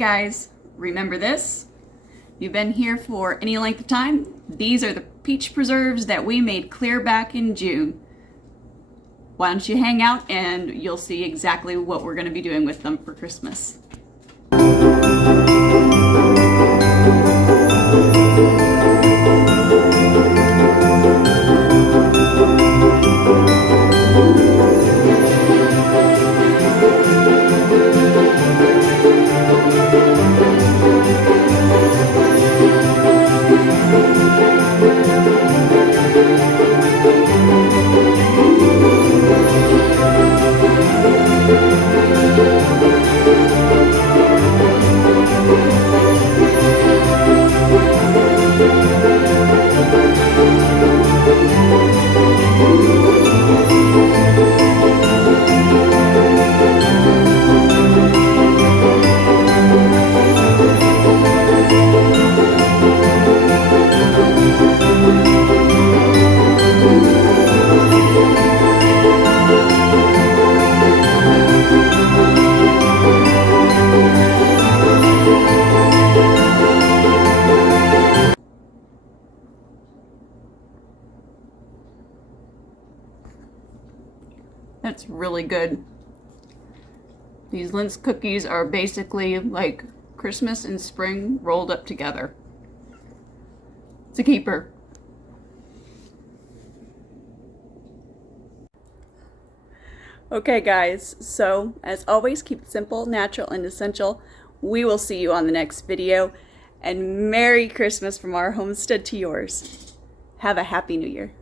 guys, remember this? You've been here for any length of time? These are the peach preserves that we made clear back in June. Why don't you hang out and you'll see exactly what we're going to be doing with them for Christmas. That's really good. These Linzer cookies are basically like Christmas and spring rolled up together. It's a keeper. Okay guys, so as always, keep it simple, natural, and essential. We will see you on the next video, and Merry Christmas from our homestead to yours. Have a Happy New Year.